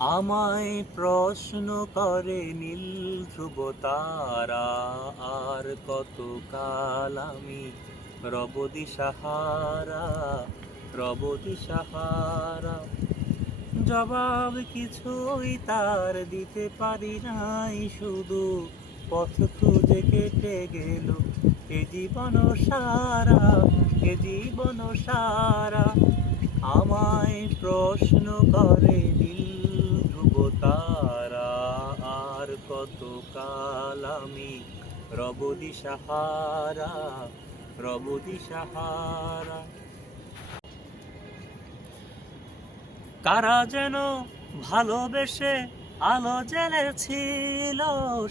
আমায় প্রশ্ন করে নীল ধ্রুব তারা, আর কত কাল আমি রব দিশাহারা, রব দিশাহারা। জবাব কিছুই তার দিতে পারি নাই, শুধু পথ খুঁজে কেটে গেল এ জীবন সারা, এ জীবন সারা। আমায় প্রশ্ন করে নীল ধ্রুব তারা, আর কত কাল আমি রব দিশাহারা, রব দিশাহারা। কারা যেন ভালোবেসে আলো জ্বেলেছিল,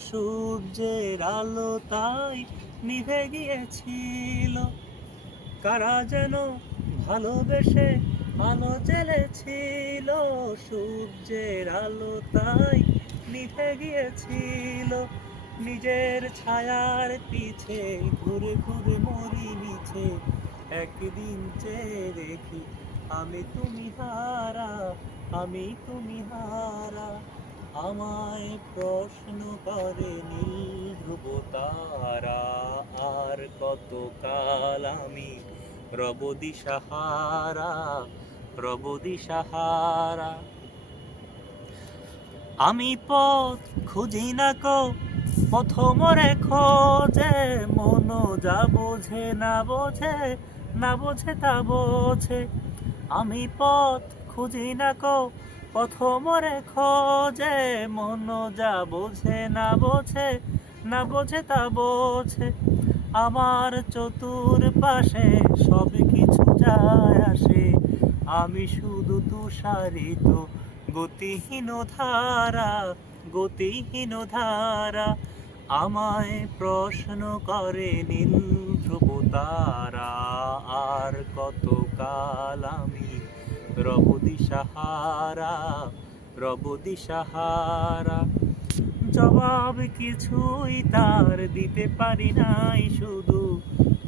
সূর্যের আলো তাই নিভে গিয়েছিল। কারা যেন ভালোবেসে আলো জ্বেলেছিল, সূর্যের আলো তাই নিভে গিয়েছিল। নিজের ছায়ার পিছে ঘুরে ঘুরে মরি মিছে, একদিন চেয়ে দেখি আমি তুমি হারা, আমি তুমি হারা। আমায় প্রশ্ন করে নীল ধ্রুব তারা, আর কত কাল আমি রব দিশাহারা, রব দিশাহারা। আমি পথ খুঁজি না কো পথ মোরে খোঁজে, মন যা বোঝে না বোঝে, না বোঝে তা বোঝে। আমি পথ খুঁজি না কো পথ মোরে খোঁজে, মন যা বোঝে না বোঝে, না বোঝে তা বোঝে। আমার চতুর পাশে সব কিছু যায় আসে, আমি শুধু তুষারিত গতিহীন ধারা, গতিহীন ধারা। আমায় প্রশ্ন করে নীল ধ্রুব তারা, আর কত কাল আমি রব দিশাহারা, রব দিশাহারা। জবাব কিছুই তার দিতে পারি নাই, শুধু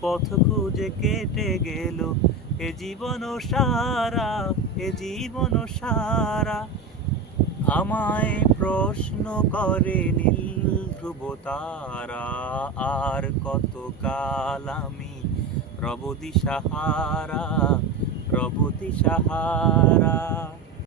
পথ খুঁজে কেটে গেল এ জীবন সারা, এ জীবন সারা। আমায় প্রশ্ন করে নীল ধ্রুব তারা, আর কত কাল আমি রব দিশাহারা, রব দিশাহারা।